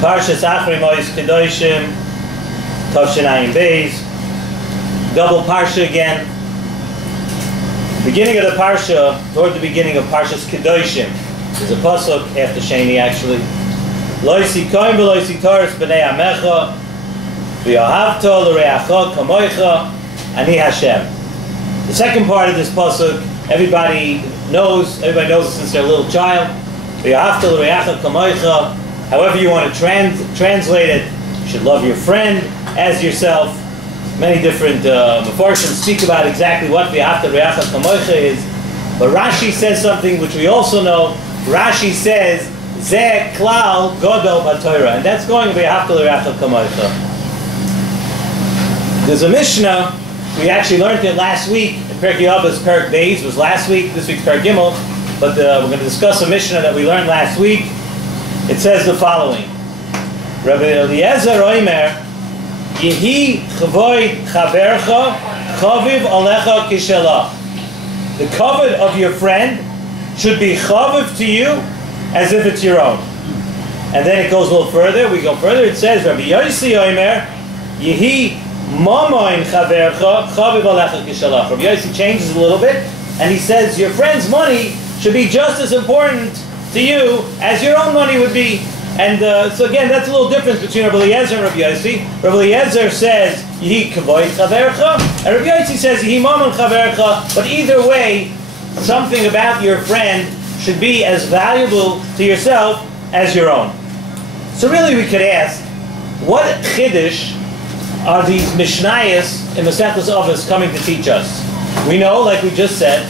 Parshas Achrei Mos Kedoshim, Toshin Beis, double Parsha again. Beginning of the Parsha, toward the beginning of Parshas Kedoshim, there's a pasuk after Sheni actually. Lo yisikoim v'lo yisitoris b'nei amecha v'yahavto l'reacha kamoicha ani Hashem. The second part of this pasuk, everybody knows it since they're a little child. V'yahavto l'reacha kamoicha. However you want to translate it, you should love your friend as yourself. Many different Mefarshim speak about exactly what v'yahavto l'reacha kamoicha is. But Rashi says something which we also know. Rashi says, Zeh klal godol b'Torah, and that's going v'yahavto l'reacha kamoicha. There's a Mishnah, we actually learned it last week. Perek Yava's Perek Beis was last week, this week's Perek Gimel, but we're going to discuss a Mishnah that we learned last week. It says the following: Rabbi Eliezer Oimer, Yehi chavoy chavercha chaviv alecha kishelah. The kavod of your friend should be chaviv to you as if it's your own. And then it goes a little further. We go further. It says, Rabbi Yossi Oimer, Yehi mamoin chavercha chaviv alecha kishelah. Rabbi Yossi changes a little bit, and he says your friend's money should be just as important to you as your own money would be. And so again, that's a little difference between Rabbi Eliezer and Rabbi Yossi. Rabbi Eliezer says Yehi kavoy chavercha, and Rabbi Yossi says Yehi mamon chavercha. But either way, something about your friend should be as valuable to yourself as your own. So really we could ask, what chiddush are these Mishnayos in the Masechtas Avos coming to teach us? We know, like we just said,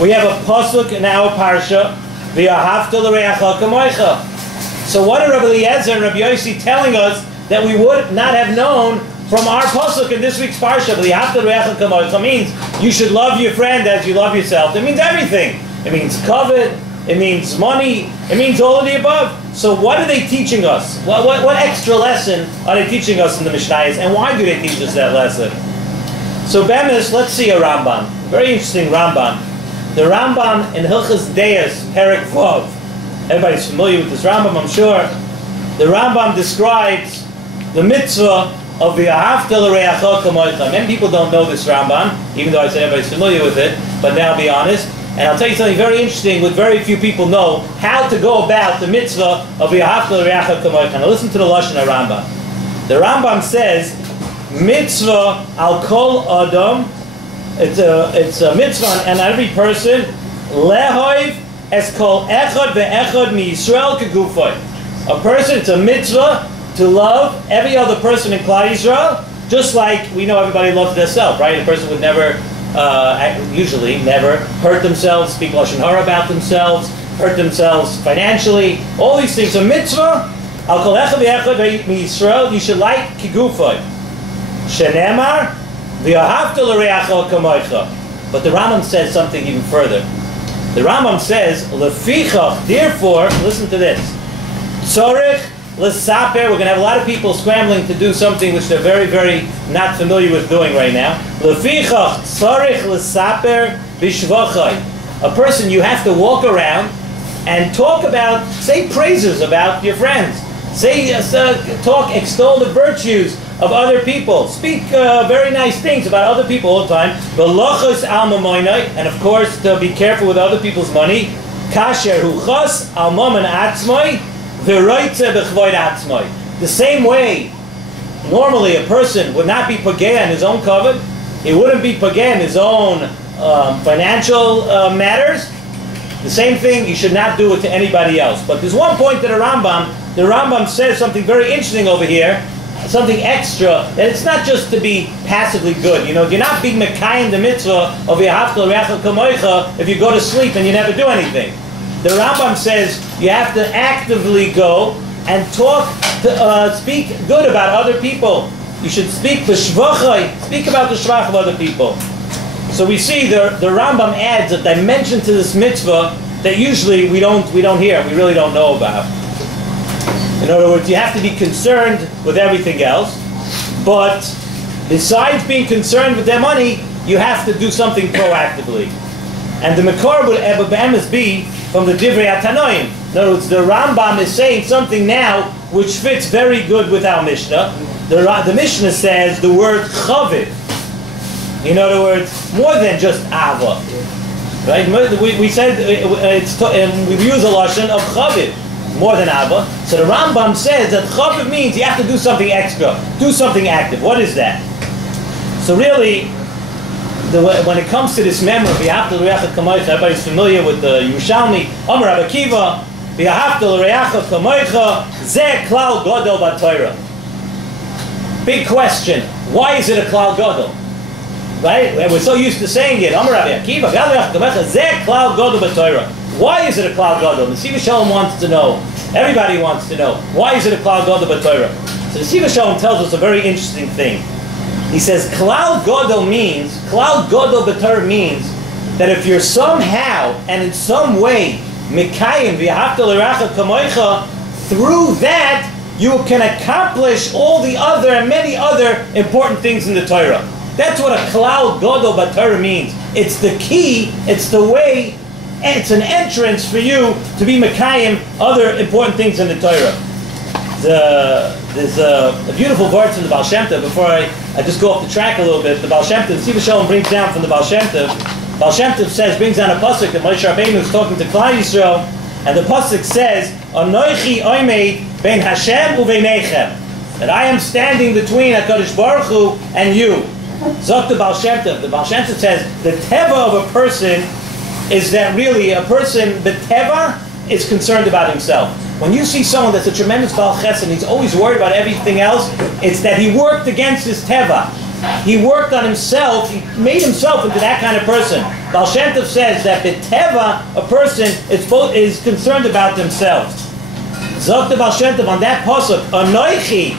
we have a pasuk in our parsha, v'yahavto l'reacha kamoicha. So what are Rabbi Eliezer and Rabbi Yossi telling us that we would not have known from our pasuk in this week's parsha? V'yahavto l'reacha kamoicha means you should love your friend as you love yourself. It means everything. It means kavod. It means money. It means all of the above. So what are they teaching us? What extra lesson are they teaching us in the Mishnayos, and why do they teach us that lesson? So Bemis, let's see a Rambam. Very interesting Rambam. The Rambam in Hilchas Deis, Perek Vav. Everybody's familiar with this Rambam, I'm sure. The Rambam describes the mitzvah of v'yahavto l'reacha kamoicha. Many people don't know this Rambam, even though I say everybody's familiar with it, but now I'll be honest. And I'll tell you something very interesting, what very few people know, how to go about the mitzvah of v'yahavto l'reacha kamoicha. Now listen to the Lashon of Rambam. The Rambam says, mitzvah al kol adam, it's a mitzvah on every person, lehoiv es kol echad ve'echad mi Yisrael kegufay. A person, it's a mitzvah to love every other person in Klal Yisrael, just like we know everybody loves themselves, right? A person would never, usually never, hurt themselves, speak lashon hara about themselves, hurt themselves financially. All these things. A mitzvah al kol echad ve'echad mi Yisrael, you should like kegufay. Shenemar v'yahavto l'reacha kamoicha. But the Rambam says something even further. The Rambam says, lefichach, therefore, listen to this. Tzorich l'saper, we're going to have a lot of people scrambling to do something which they're very, very not familiar with doing right now. Lefichach, tzorich l'saper b'shvachai. A person, you have to walk around and talk about, say praises about your friends. Say, extol the virtues of other people. Speak very nice things about other people all the time. And of course, to be careful with other people's money. The same way, normally a person would not be pagea in his own kavod. He wouldn't be pagea in his own financial matters. The same thing, you should not do it to anybody else. But there's one point that the Rambam says something very interesting over here, something extra, that it's not just to be passively good. You know, you're not being mekayim the mitzvah of v'yahavto l'reacha kamoicha if you go to sleep and you never do anything. The Rambam says you have to actively go and speak good about other people. You should speak b'shvachai, speak about the shvach of other people. So we see the Rambam adds a dimension to this mitzvah that usually we don't hear, we really don't know about. In other words, you have to be concerned with everything else, but besides being concerned with their money, you have to do something proactively. And the Makor would be from the Divrei HaTanoim. In other words, the Rambam is saying something now which fits very good with our Mishnah. The Mishnah says the word chaviv. In other words, more than just ava. Right? We said we use a lashon of chaviv, more than ava. So the Rambam says that chaviv means you have to do something extra, do something active. What is that? So really, when it comes to this memory, everybody's familiar with the Yerushalmi, Amar Rabbi Akiva, Zeh klal gadol b'Torah. Big question. Why is it a klal gadol? Right? We're so used to saying it. Amar Rabbi Akiva, Zeh klal gadol b'Torah. Why is it a klal gadol? Nesivas Shalom wants to know. Everybody wants to know. Why is it a klal gadol b'Torah? So Nesivas Shalom tells us a very interesting thing. He says klal gadol b'Torah means that if you're somehow and in some way mikayim v'yahavta l'reacha kamoicha, through that you can accomplish all the other and many other important things in the Torah. That's what a klal gadol b'Torah means. It's the key, it's the way, and it's an entrance for you to be mikayim other important things in the Torah. There's a beautiful verse in the Baal Shem Tov. Before I just go off the track a little bit, the Baal Shem Tov, Nesivas Shalom brings down from the Baal Shem Tov. Baal Shem Tov brings down a pasuk that Moshe Rabbeinu is talking to Klal Yisrael, and the pasuk says, "Anoichi oimei bein Hashem uveinechem," that I am standing between HaKadosh Baruch Hu and you. Zok the Baal Shem Tov. The Baal Shem Tov says the teva of a person is that really a person, the teva is concerned about himself. When you see someone that's a tremendous Baal Chesed and he's always worried about everything else, it's that he worked against his teva. He worked on himself, he made himself into that kind of person. Baal Shem Tov says that the teva, a person, is concerned about themselves. Zok the Baal Shem Tov on that pasuk, Anoichi,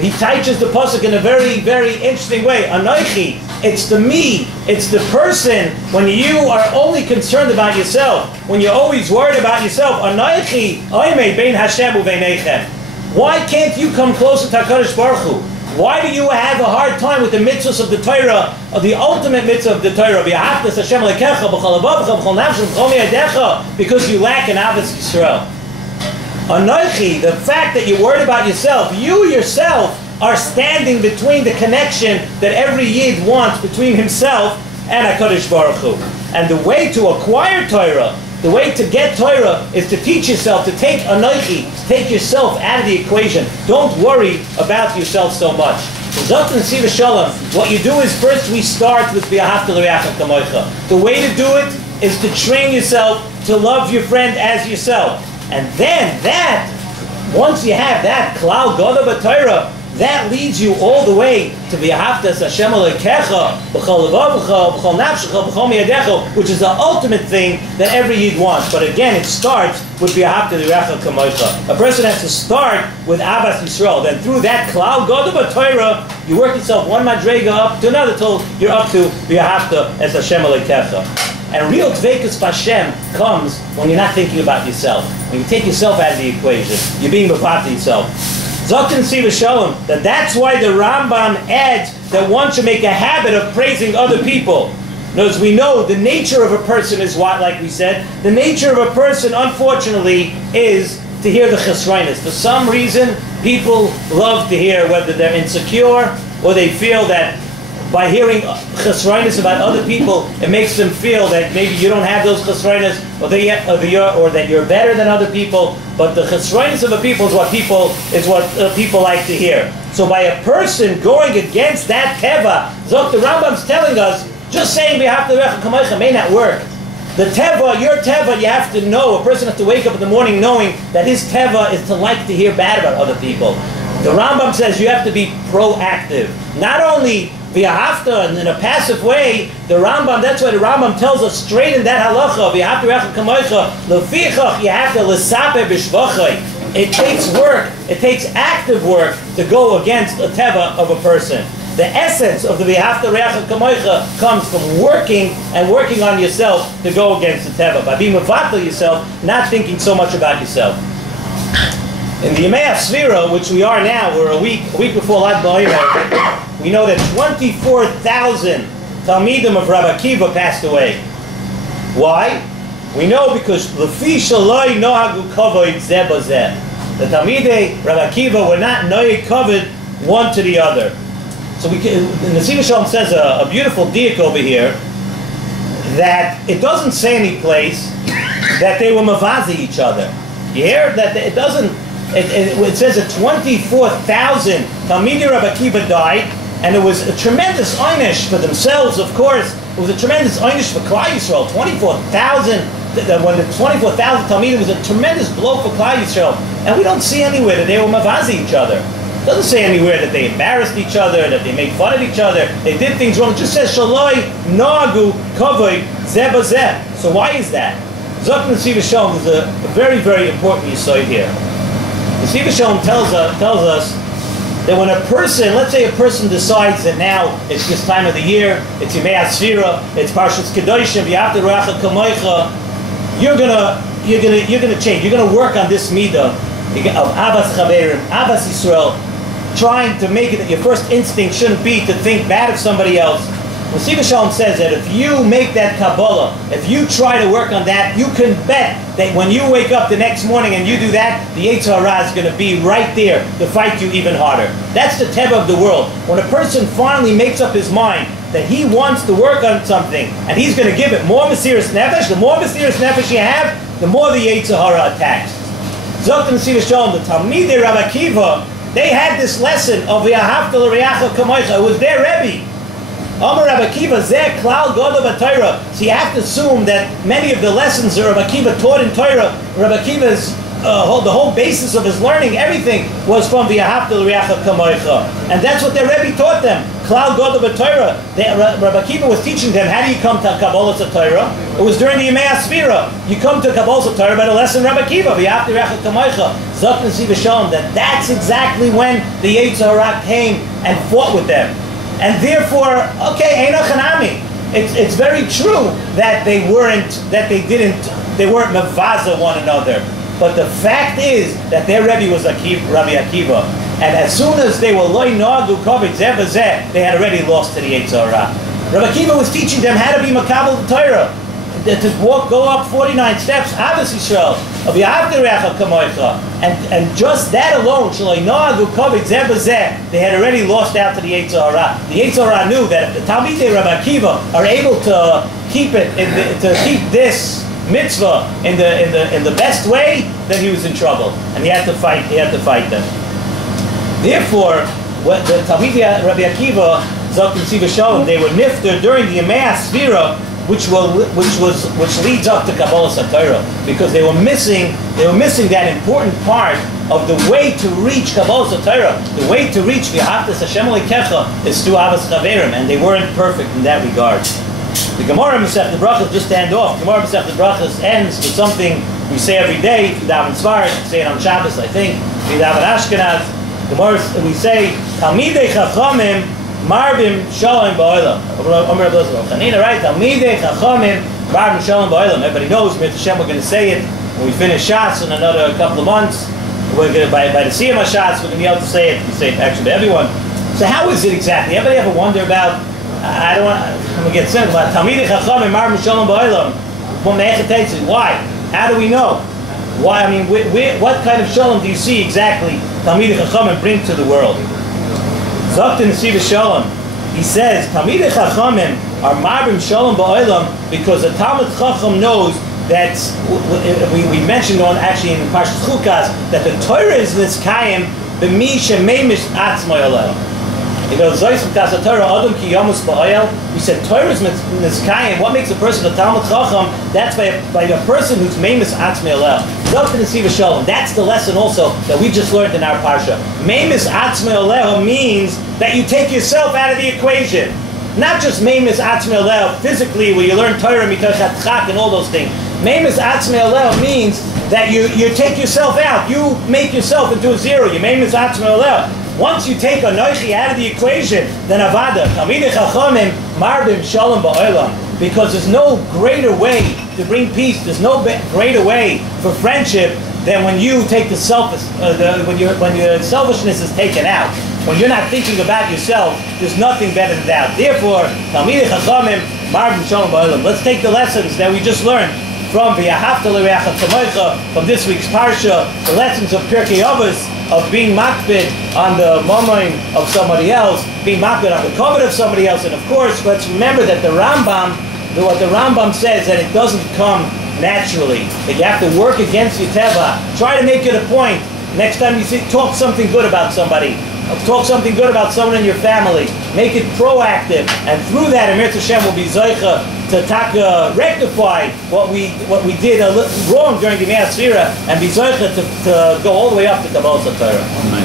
he teaches the pasuk in a very, very interesting way. Anoichi, it's the me, it's the person. When you are only concerned about yourself, when you're always worried about yourself, Anoichi, oimei bein Hashem uveinechem. Why can't you come closer to HaKadosh Baruch Hu? Why do you have a hard time with the mitzvahs of the Torah, of the ultimate mitzvah of the Torah? Because you lack an Avos Yisrael. Anoichi, the fact that you're worried about yourself, you yourself are standing between the connection that every Yid wants between himself and HaKadosh Baruch Hu. And the way to acquire Torah, the way to get Torah, is to teach yourself, to take Anoichi, to take yourself out of the equation. Don't worry about yourself so much. Zot Nesivas Shalom, what you do is first we start with V'ahavta l'reacha kamoicha. The way to do it is to train yourself to love your friend as yourself. And then that, once you have that, klal gadol b'Torah, that leads you all the way to V'ahavta Hashem Elokecha b'chol levavecha b'chol nafshecha b'chol miyadecha, which is the ultimate thing that every Yid wants. But again, it starts with V'ahavta l'reacha kamoicha. A person has to start with Avas Yisrael. Then through that klal gadol b'Torah, you work yourself one madrega up to another till you're up to V'ahavta as Hashem Elokecha. And real Dveikus Hashem comes when you're not thinking about yourself. When you take yourself out of the equation, you're being b'vat yourself. Zok Nesivas Shalom, that's why the Rambam adds that one should make a habit of praising other people. As we know, the nature of a person is what, like we said, the nature of a person, unfortunately, is to hear the chesroinus. For some reason, people love to hear, whether they're insecure or they feel that by hearing chesroinus about other people, it makes them feel that maybe you don't have those chesroinus, or that you're better than other people. But the chesroinus of a people is what people like to hear. So by a person going against that teva, Zok the Rambam's telling us, just saying V'ahavta l'reacha kamoicha may not work. The teva, your teva, you have to know. A person has to wake up in the morning knowing that his teva is to like to hear bad about other people. The Rambam says you have to be proactive. Not only V'ahavta, and in a passive way, the Rambam, that's why the Rambam tells us straight in that halacha, V'ahavta l'reacha kamoicha, lefichach, you have to l'sape b'shvachai. It takes work, it takes active work to go against a teva of a person. The essence of the V'ahavta l'reacha kamoicha comes from working on yourself to go against the teva, by being mevatel yourself, not thinking so much about yourself. In the Yemei Sfira, which we are now, we're a week before Lag BaOmer, we know that 24,000 Talmidim of Rabbi Akiva passed away. Why? We know because Lefi Shaloi Nohagu Kavod Zeh B'Zeh. The Talmidei Rabbi Akiva were not noyeg kavod one to the other. So Nesivas Shalom says a beautiful diak over here that it doesn't say any place that they were mavazi each other. You hear that it doesn't. It says that 24,000 Talmidei Rabbi Akiva died, and it was a tremendous einish for themselves. Of course, it was a tremendous einish for Klal Yisrael. 24,000. When the 24,000 Talmidim was a tremendous blow for Klal Yisrael, and we don't see anywhere that they were mavazi each other. It doesn't say anywhere that they embarrassed each other, that they made fun of each other, they did things wrong. It just says Shaloi Noagu Kavod Zeh B'Zeh. So why is that? Zok Nesivas Shalom is a very, very important yesod here. Nesivas Shalom tells us that when a person, let's say a person decides that now it's this time of the year, it's Yemei Asfira, it's Parshas Kedoshim, V'yavta Racha Kamoicha, you're gonna change. You're gonna work on this midah of Avas Chaverim, Avas Yisrael, trying to make it that your first instinct shouldn't be to think bad of somebody else. Nesivas Shalom says that if you make that Kabbalah, if you try to work on that, you can bet that when you wake up the next morning and you do that, the Yetzer Hara is going to be right there to fight you even harder. That's the teva of the world. When a person finally makes up his mind that he wants to work on something and he's going to give it more Mesiras Nefesh, the more Mesiras Nefesh you have, the more the Yetzer Hara attacks. Zok Nesivas Shalom, the Talmidei Rabbi Akiva, they had this lesson of V'ahavta l'reacha kamoicha. It was their Rebbe. Amar Rabbi Akiva, Zeh Klal Gadol b'Torah. So you have to assume that many of the lessons that Rabbi Akiva taught in Torah, Rabbi Akiva's the whole basis of his learning, everything was from V'ahavta l'reacha kamoicha, and that's what their Rebbe taught them. Klal Gadol b'Torah. Rabbi Akiva was teaching them how do you come to Kabbalah Torah. It was during the Yemei Asfira. You come to Kabbalah Torah by the lesson Rabbi Akiva, V'ahavta l'reacha kamoicha. Zok Nesivas Shalom, that's exactly when the Yetzer Hara came and fought with them. And therefore, okay, Eino Chanami. It's very true that they weren't mavaza one another. But the fact is that their Rebbe was Rabbi Akiva. And as soon as they were Loi Noagu Kavod Zeh B'Zeh, they had already lost to the Yetzer Hara. Rabbi Akiva was teaching them how to be Makabel the Torah. To go up 49 steps, Avas Yisrael, and just that alone, they had already lost out to the Yetzer Hara. The Yetzer Hara knew that if the Talmidei Rabbi Akiva are able to keep keep this mitzvah in the best way, then he was in trouble, and he had to fight. He had to fight them. Therefore, what the Talmidei Rabbi Akiva, Zok Nesivas Shalom, they were nifter during the Yemei Asfira, which leads up to Kabbalah Torah, because they were missing that important part of the way to reach Kabbalah Torah. The way to reach V'ahavta Hashem Elokecha is through Avas Chaverim, and they weren't perfect in that regard. The Gemara Masechet Brachos, just to end off, Gemara Masechet Brachos ends with something we say every day. If you daven Svaris, we say it on Shabbos, I think. If you daven Ashkenaz, Gemara, we say Talmidei Chachamim Marbim Shalom Ba'olam. Right? Talmidei Chachamim Marbim Shalom Ba'olam. Everybody knows, Mir Hashem, we're going to say it when we finish Shas in another couple of months. We're going to, by the Siyam Shas, we're going to be able to say it. We say it actually to everyone. So how is it exactly? Everybody ever wonder about? I'm going to get simple about Talmidei Chachamim Marbim Shalom Ba'olam. Why? How do we know? Why? I mean, what kind of shalom do you see exactly Talmidei Chachamim bring to the world? Zok Nesivas Shalom, he says Talmidei Chachamim are marbim shalom ba'olam because a Talmid Chacham knows that we mentioned on actually in Parshas Chukas that the Torah is niskayim b'mi shemeimish atzmai alei. You know, Zois Mitas Torah Adam ki yamus ba'oyel. We said Torah is niskayim. What makes a person a Talmid Chacham? That's by a person who's meimis atzmai alei. Zok Nesivas Shalom. That's the lesson also that we just learned in our parsha. Meimis atzmei aleho means that you take yourself out of the equation. Not just meimis atzmei aleho physically, where you learn Torah mitoch hatchak and all those things. Meimis atzmei aleho means that you take yourself out. You make yourself into a zero. You meimis atzmei aleho. Once you take anochi out of the equation, then avada Talmidei Chachamim marbim shalom ba'olam. Because there's no greater way to bring peace. There's no greater way for friendship than when you take the when your selfishness is taken out. When you're not thinking about yourself, there's nothing better than that. Therefore, Talmidei Chachamim marbim shalom ba'olam. Let's take the lessons that we just learned from from this week's Parsha, the lessons of Pirkei Avos, of being makbid on the momoim of somebody else, being makbid on the covet of somebody else, and of course, let's remember that what the Rambam says, that it doesn't come naturally, that you have to work against your teva. Try to make it a point. Next time you see, talk something good about somebody. Talk something good about someone in your family. Make it proactive, and through that, Amir Hashem will be zoicha to rectify what we did wrong during the Yemei Asira, and be zoicha to go all the way up to the Kabbalas Torah.